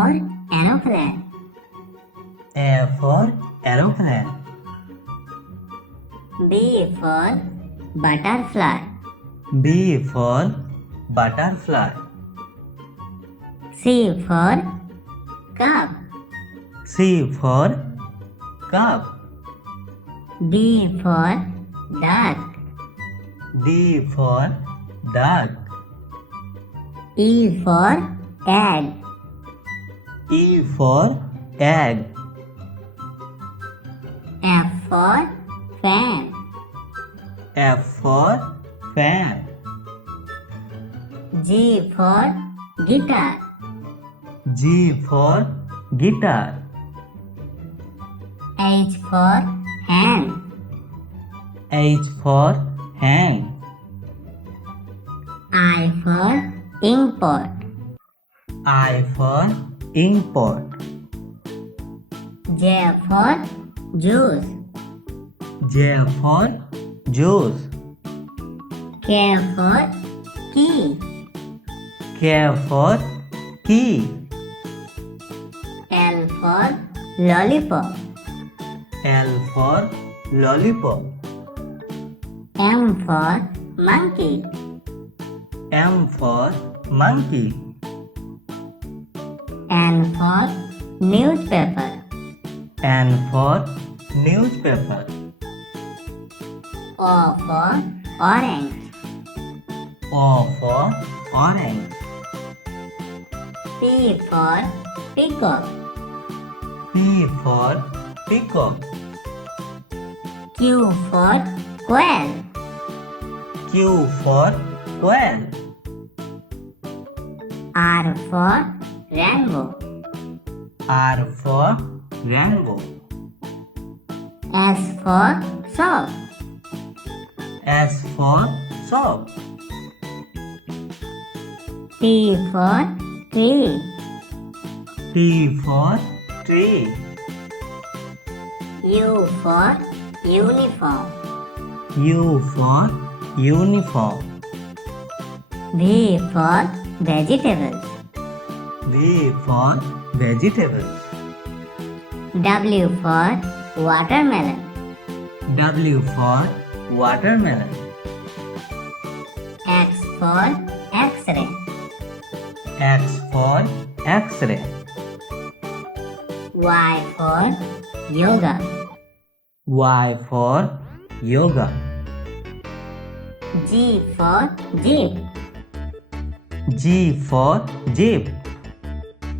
for aeroplane. A for aeroplane. B for butterfly. B for butterfly. C for cup. C for cup. D for duck. D for duck. E for egg. E for egg. F for fan. F for fan. G for guitar. G for guitar. H for hand. H for hand. I for import. I for import. J for juice. J for juice. K for key. K for key. L for lollipop. L for lollipop. M for monkey. M for monkey. N for newspaper. N for newspaper. O for orange. O for orange. P for peacock. P for peacock. Q for quail. Q for quail. R for rainbow. R for rainbow. S for soap. S for soap. T for tree. T for tree. U for uniform. U for uniform. V for vegetables. V for vegetables. W for watermelon. W for watermelon. X for X-ray. X for X-ray. Y for yoga. Y for yoga. G for jeep. G for jeep.